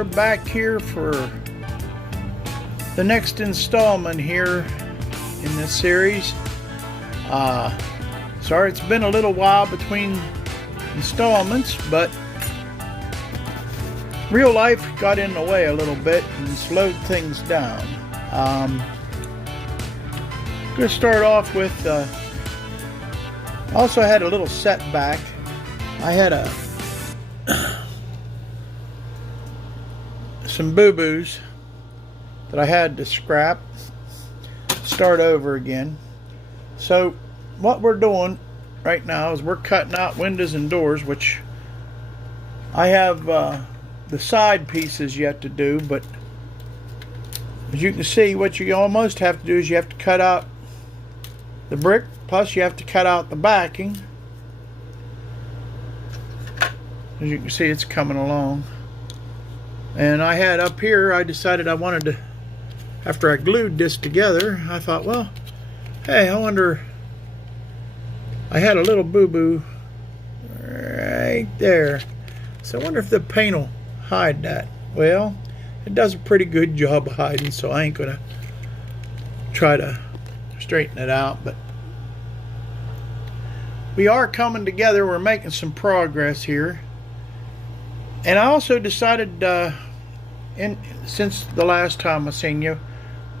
we're back here for the next installment here in this series. Sorry it's been a little while between installments, but real life got in the way a little bit and slowed things down. I'm going to start off with, also had a little setback. I had some boo-boos that I had to start over again. So what we're doing right now is we're cutting out windows and doors, which I have the side pieces yet to do, but as you can see, what you almost have to do is you have to cut out the brick, plus you have to cut out the backing. As you can see, it's coming along. And I had up here, I decided I wanted to, after I glued this together, I thought, well, hey, I wonder, I had a little boo-boo right there. So I wonder if the paint will hide that. Well, it does a pretty good job of hiding, so I ain't gonna try to straighten it out, but we are coming together. We're making some progress here. And I also decided, since the last time I seen you,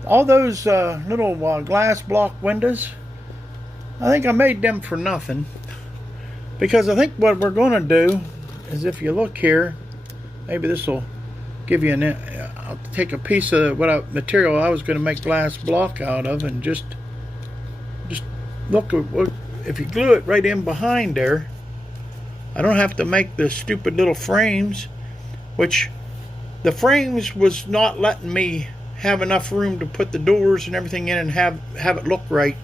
all those little glass block windows, I think I made them for nothing. Because I think what we're going to do is, if you look here, maybe this will give you I'll take a piece of material I was going to make glass block out of, and just look, if you glue it right in behind there, I don't have to make the stupid little frames, which the frames was not letting me have enough room to put the doors and everything in and have it look right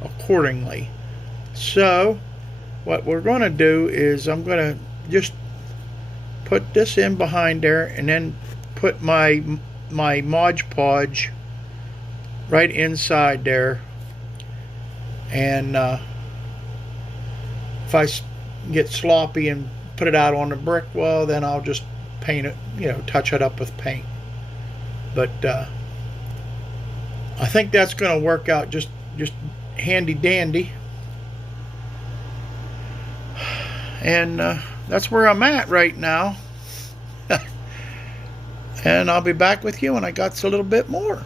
accordingly. So what we're going to do is I'm going to just put this in behind there and then put my Mod Podge right inside there. And if I get sloppy and put it out on the brick, well, then I'll just paint it, touch it up with paint. But I think that's going to work out just handy dandy. And that's where I'm at right now. And I'll be back with you when I got a little bit more.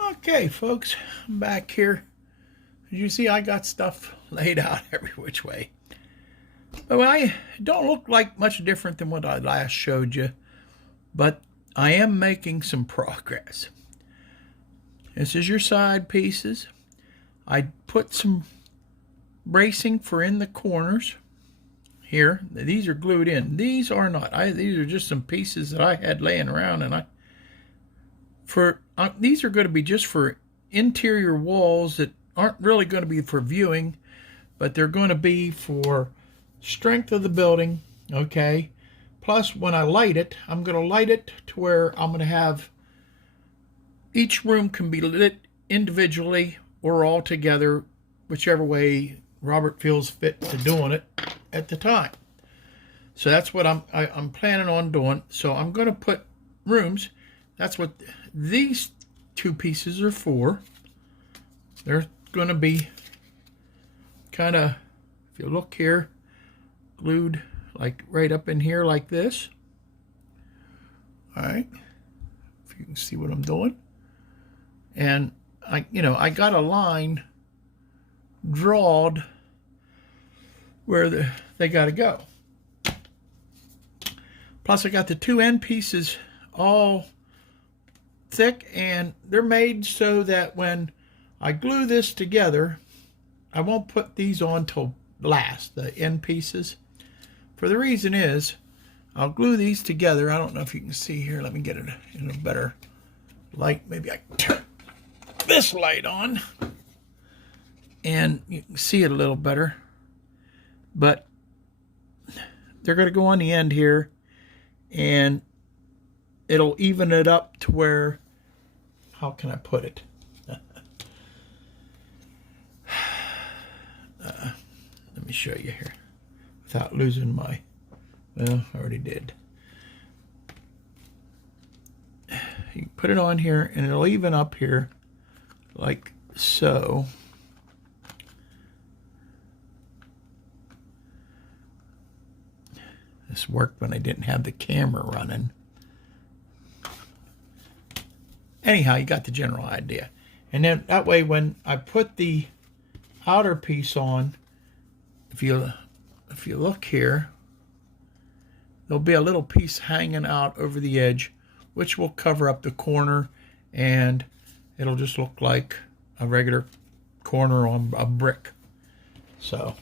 Okay, folks, I'm back here. As you see, I got stuff laid out every which way. But I don't look like much different than what I last showed you, but I am making some progress. This is your side pieces. I put some bracing for in the corners here. These are glued in. These are not. These are just some pieces that I had laying around, and these are going to be just for interior walls that aren't really going to be for viewing, but they're going to be for strength of the building, okay? Plus, when I light it, I'm going to light it to where I'm going to have each room can be lit individually or all together, whichever way Robert feels fit to doing it at the time. So that's what I'm planning on doing. So I'm going to put rooms. That's what these two pieces are for. They're going to be kind of, if you look here, glued like right up in here like this. All right, if you can see what I'm doing. And I got a line drawed where they got to go. Plus I got the two end pieces all thick, and they're made so that when I glue this together, I won't put these on till last, the end pieces. For the reason is, I'll glue these together. I don't know if you can see here. Let me get it in a better light. Maybe I can turn this light on and you can see it a little better. But they're going to go on the end here, and it'll even it up to where, how can I put it? Let me show you here without losing my Well, I already did. You put it on here and it'll even up here like so. This worked when I didn't have the camera running. Anyhow, you got the general idea. And then that way when I put the outer piece on, if you look here, there'll be a little piece hanging out over the edge, which will cover up the corner, and it'll just look like a regular corner on a brick. So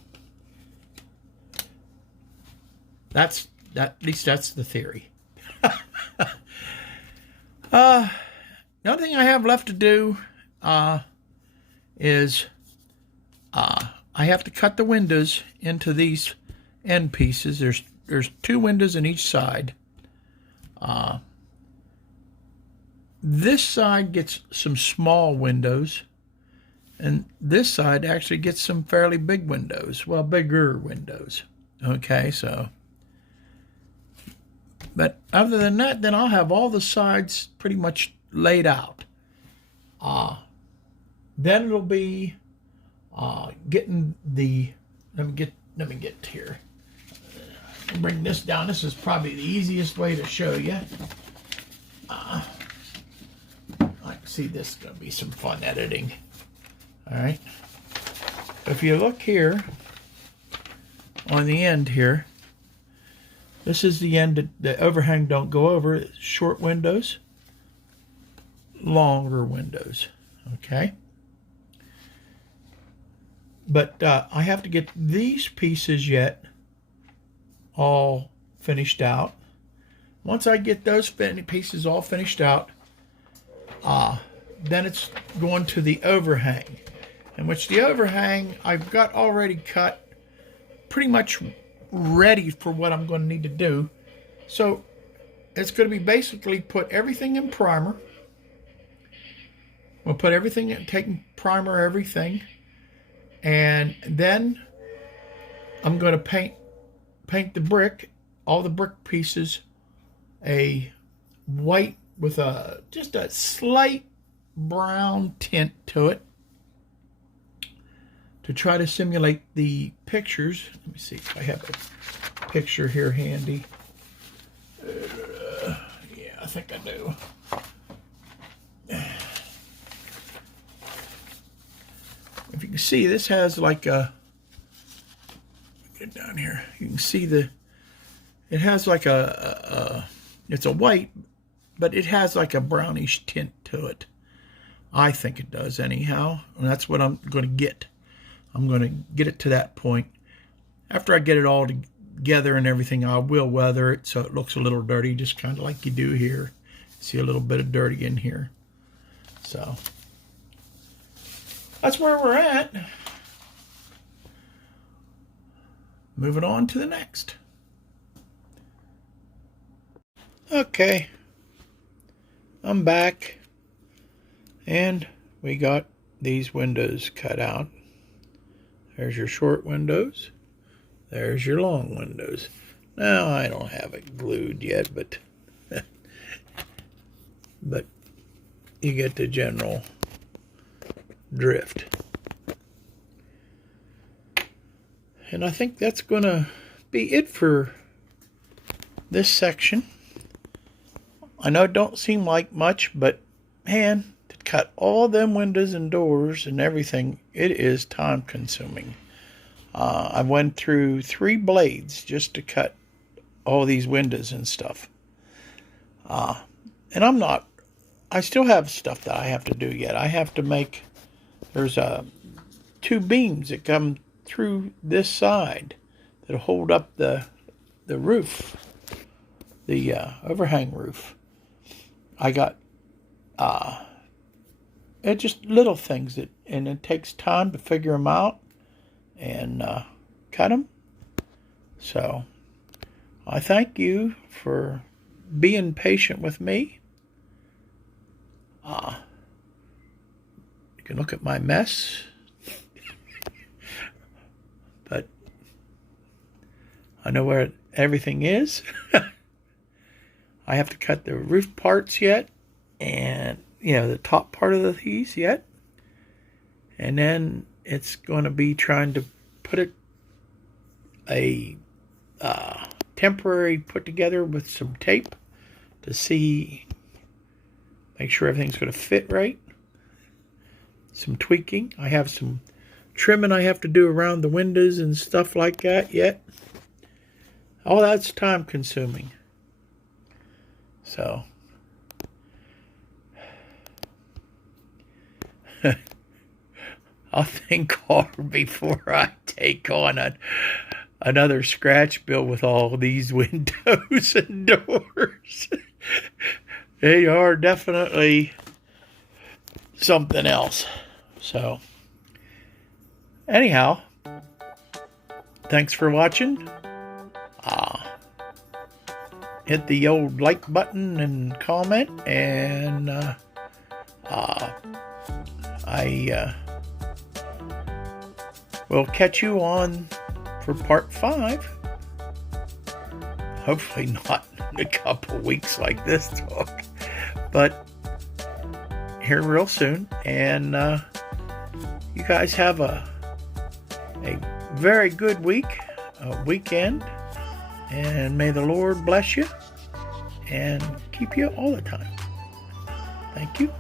at least that's the theory. The only thing I have left to do is I have to cut the windows into these end pieces. There's 2 windows in each side. This side gets some small windows, and this side actually gets some fairly big windows. Well, bigger windows. Okay, so. But other than that, then I'll have all the sides pretty much laid out. Then it'll be getting the. Let me get here. Bring this down. This is probably the easiest way to show you. I can see this is going to be some fun editing. All right. If you look here on the end here, this is the end. The overhang don't go over. It's short windows, longer windows. Okay. But I have to get these pieces yet all finished out. Once I get those pieces all finished out, then it's going to the overhang, in which the overhang I've got already cut, pretty much ready for what I'm going to need to do. So it's going to be basically put everything in primer. We'll put everything in, taking primer everything, and then I'm going to paint the brick, all the brick pieces, a white with just a slight brown tint to it, to try to simulate the pictures. Let me see if I have a picture here handy. Yeah, I think I do. If you can see, this has like a, get down here, you can see it has like it's a white, but it has like a brownish tint to it. I think it does anyhow, and that's what I'm going to get. I'm going to get it to that point. After I get it all together and everything, I will weather it so it looks a little dirty, just kind of like you do here. See a little bit of dirty in here. So that's where we're at. Moving on to the next. Okay, I'm back, and we got these windows cut out. There's your short windows. There's your long windows. Now, I don't have it glued yet, but but you get the general drift. And I think that's going to be it for this section. I know it don't seem like much, but man, to cut all them windows and doors and everything, it is time consuming. I went through 3 blades just to cut all these windows and stuff. And I still have stuff that I have to do yet. I have to make, there's 2 beams that come through this side that hold up the roof, the overhang roof. I got it's just little things and it takes time to figure them out and cut them. So I thank you for being patient with me. You can look at my mess, but I know everything is. I have to cut the roof parts yet, and the top part of these yet, and then it's going to be trying to put a temporary put together with some tape to make sure everything's going to fit right. Some tweaking. I have some trimming I have to do around the windows and stuff like that yet. All that's time consuming. So I'll think hard before I take on another scratch build with all these windows and doors. They are definitely something else. So anyhow, thanks for watching. Hit the old like button and comment, and I will catch you on for part 5. Hopefully not in a couple weeks like this talk, but here real soon. And you guys have a very good weekend, and may the Lord bless you and keep you all the time. Thank you.